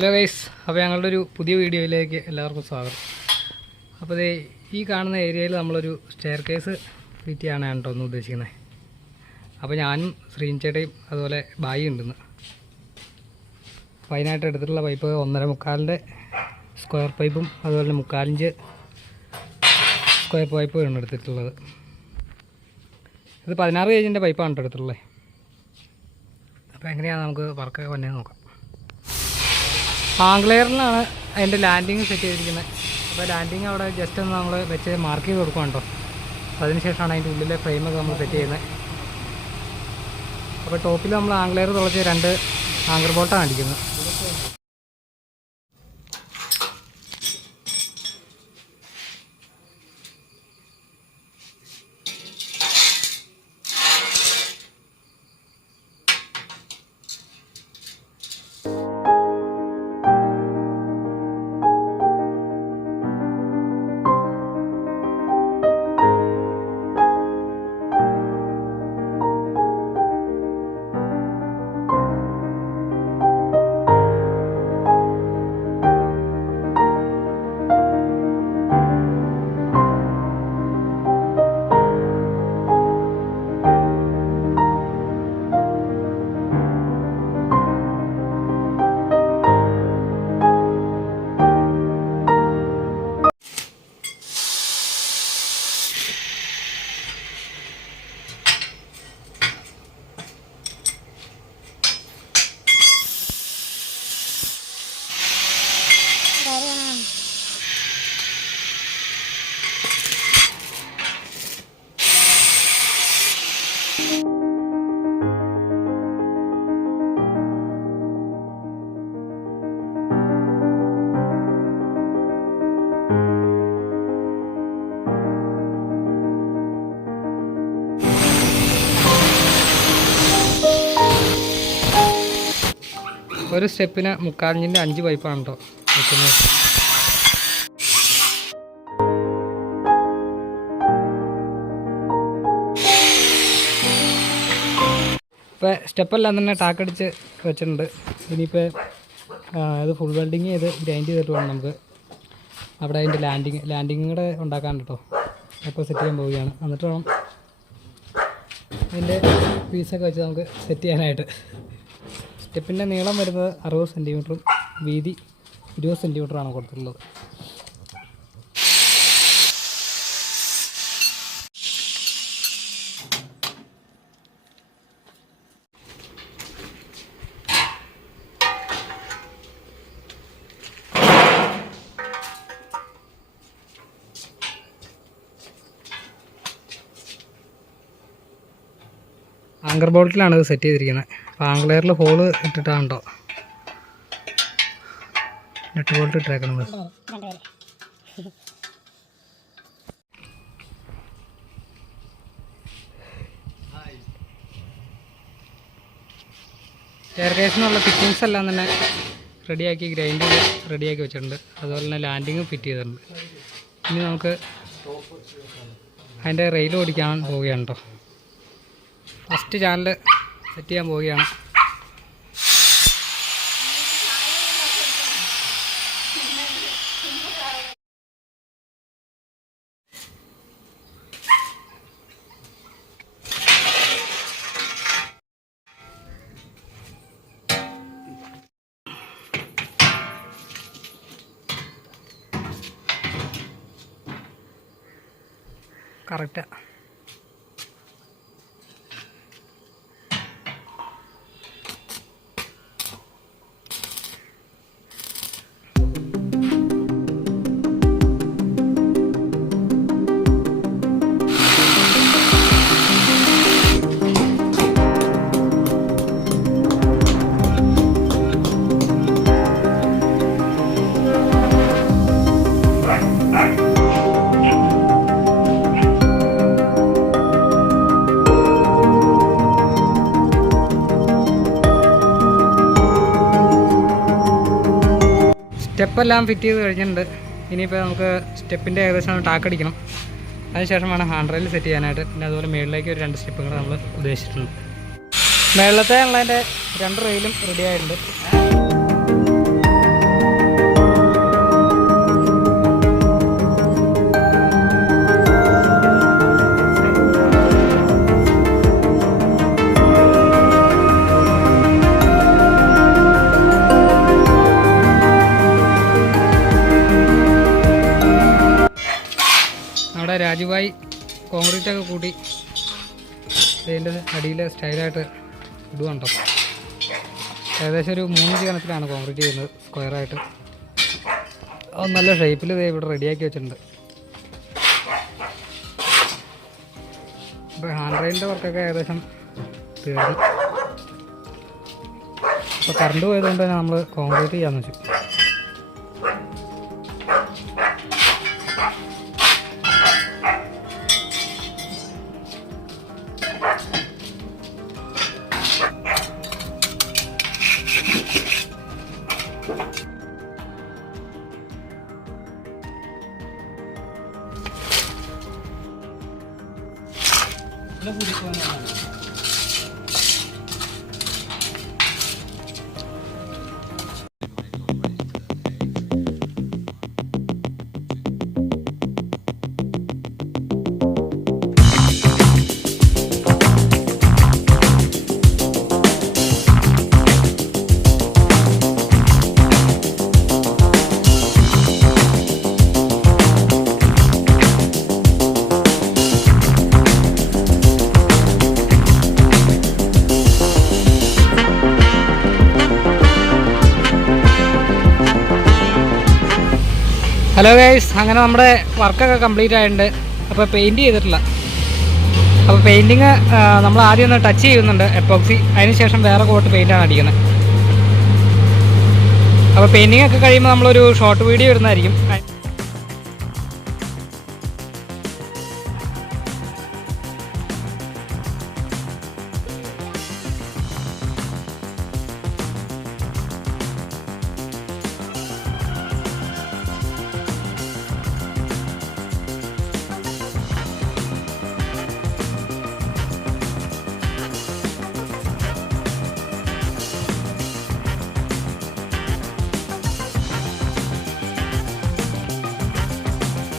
Hello guys, അപ്പോൾ ഞങ്ങളുടെ ഒരു പുതിയ വീഡിയോയിലേക്ക് എല്ലാവർക്കും സ്വാഗതം. അപ്പോൾ ഈ കാണുന്ന ഏരിയയിൽ നമ്മളൊരു സ്റ്റെയർ കേസ് ഫിറ്റ് ചെയ്യാനാണ് കേട്ടോ ഒന്ന് ഉദ്ദേശിക്കുന്നത്. അപ്പോൾ ഞാനും ശ്രീൻചേട്ടയും അതുപോലെ ബായി ഉണ്ടെന്ന്. അപ്പോൾ അതിനായിട്ട് എടുത്തിട്ടുള്ള പൈപ്പ് 1.25 സ്ക്വയർ പൈപ്പും അതുപോലെ 3/4 ഇഞ്ച് സ്ക്വയർ പൈപ്പുമാണ് എടുത്തിട്ടുള്ളത്. ഇത് 16 ഗേജിൻ്റെ പൈപ്പാണ് കേട്ടോ എടുത്തിട്ടുള്ളത്. അപ്പോൾ എങ്ങനെയാണ് നമുക്ക് വർക്കൊക്കെ വന്നേ നോക്കാം. ആംഗ്ലെയറിലാണ് അതിൻ്റെ ലാൻഡിങ് സെറ്റ് ചെയ്തിരിക്കുന്നത്. അപ്പോൾ ലാൻഡിങ് അവിടെ ജസ്റ്റ് ഒന്ന് നമ്മൾ വെച്ച് മാർക്ക് ചെയ്ത് കൊടുക്കണം കേട്ടോ. അതിനുശേഷമാണ് അതിൻ്റെ ഉള്ളിലെ ഫ്രെയിമൊക്കെ നമ്മൾ സെറ്റ് ചെയ്യുന്നത്. അപ്പോൾ ടോപ്പിൽ നമ്മൾ ആംഗ്ലെയർ തുളച്ച് 2 ആങ്കർ ബോൾട്ടാണ് അടിക്കുന്നത്. ഒരു സ്റ്റെപ്പിന് 3/4 ഇഞ്ചിൻ്റെ 5 പൈപ്പാണ് കേട്ടോ വെക്കുന്നത്. ഇപ്പോൾ സ്റ്റെപ്പെല്ലാം തന്നെ ടാക്കടിച്ച് വെച്ചിട്ടുണ്ട്. ഇനിയിപ്പോൾ ഇത് ഫുൾ വെൽഡിങ് ചെയ്ത് ഗ്രൈൻഡ് ചെയ്തിട്ട് വേണം നമുക്ക് അവിടെ അതിൻ്റെ ലാൻഡിങ് കൂടെ ഉണ്ടാക്കാൻ കേട്ടോ. അപ്പോൾ സെറ്റ് ചെയ്യാൻ പോവുകയാണ്. എന്നിട്ട് വേണം അതിൻ്റെ പീസൊക്കെ വെച്ച് നമുക്ക് സെറ്റ് ചെയ്യാനായിട്ട്. സ്റ്റെപ്പിൻ്റെ നീളം വരുന്നത് 60 സെൻറ്റിമീറ്ററും വീതി 20 സെൻറ്റിമീറ്ററാണ് കൊടുത്തിട്ടുള്ളത്. ആങ്കർ ബോൾട്ടിലാണ് ഇത് സെറ്റ് ചെയ്തിരിക്കുന്നത്. അപ്പോൾ ആംഗ്ലെയറിൽ ഹോള് ഇട്ടിട്ടാണോ നെറ്റ് ബോൾട്ട് ഇട്ടേക്കുന്നത്. സ്റ്റെയർ കേസിനുള്ള ഫിറ്റിങ്സ് എല്ലാം തന്നെ റെഡിയാക്കി ഗ്രൈൻഡ് ചെയ്ത് റെഡിയാക്കി വെച്ചിട്ടുണ്ട്. അതുപോലെ തന്നെ ലാൻഡിങ്ങും ഫിറ്റ് ചെയ്തിട്ടുണ്ട്. ഇനി നമുക്ക് അതിൻ്റെ റെയിൽ ഓടിക്കാൻ പോവുകയാണ് കേട്ടോ. ഫസ്റ്റ് ചാനൽ സെറ്റ് ചെയ്യാൻ പോവുകയാണ്. കറക്റ്റാ. സ്റ്റെപ്പെല്ലാം ഫിറ്റ് ചെയ്ത് കഴിഞ്ഞിട്ടുണ്ട്. ഇനിയിപ്പോൾ നമുക്ക് സ്റ്റെപ്പിൻ്റെ ഏകദേശം ടാക്കടിക്കണം. അതിനുശേഷം വേണം ഹാൻഡ് റെയിൽ സെറ്റ് ചെയ്യാനായിട്ട്. പിന്നെ അതുപോലെ മുകളിലേക്ക് ഒരു 2 സ്റ്റെപ്പുകൾ നമ്മൾ ഉദ്ദേശിച്ചിട്ടുണ്ട്. മുകളിലത്തെ ഉള്ളതിൻ്റെ 2 റെയിലും റെഡി ആയിട്ടുണ്ട്. രാജുഭായി കോൺക്രീറ്റൊക്കെ കൂട്ടി ഇതിൻ്റെ അടിയിൽ സ്റ്റൈലായിട്ട് ഇടുകയുണ്ടോ. ഏകദേശം ഒരു 3 ഇഞ്ച് കണക്കിലാണ് കോൺക്രീറ്റ് ചെയ്യുന്നത്, സ്ക്വയറായിട്ട്. അത് നല്ല ഷേപ്പിൽ ഇത് ഇവിടെ റെഡിയാക്കി വെച്ചിട്ടുണ്ട്. ഇപ്പോൾ ഹാൻഡ് റെയിലിൻ്റെ വർക്കൊക്കെ ഏകദേശം തീർന്നു. അപ്പോൾ കറണ്ട് പോയതുകൊണ്ട് തന്നെ നമ്മൾ കോൺക്രീറ്റ് ചെയ്യാമെന്ന് വെച്ചു. ഹലോ ഗൈസ്, അങ്ങനെ നമ്മുടെ വർക്കൊക്കെ കംപ്ലീറ്റ് ആയിട്ടുണ്ട്. അപ്പോൾ പെയിൻറ്റ് ചെയ്തിട്ടില്ല. അപ്പോൾ പെയിൻറ്റിങ് നമ്മൾ ആദ്യം ഒന്ന് ടച്ച് ചെയ്യുന്നുണ്ട്, എപ്പോക്സി. അതിന് ശേഷം വേറെ കോട്ട് പെയിൻറ്റാണ് അടിക്കുന്നത്. അപ്പോൾ പെയിൻറ്റിങ് ഒക്കെ കഴിയുമ്പോൾ നമ്മളൊരു ഷോർട്ട് വീഡിയോ ഇടുന്നതായിരിക്കും.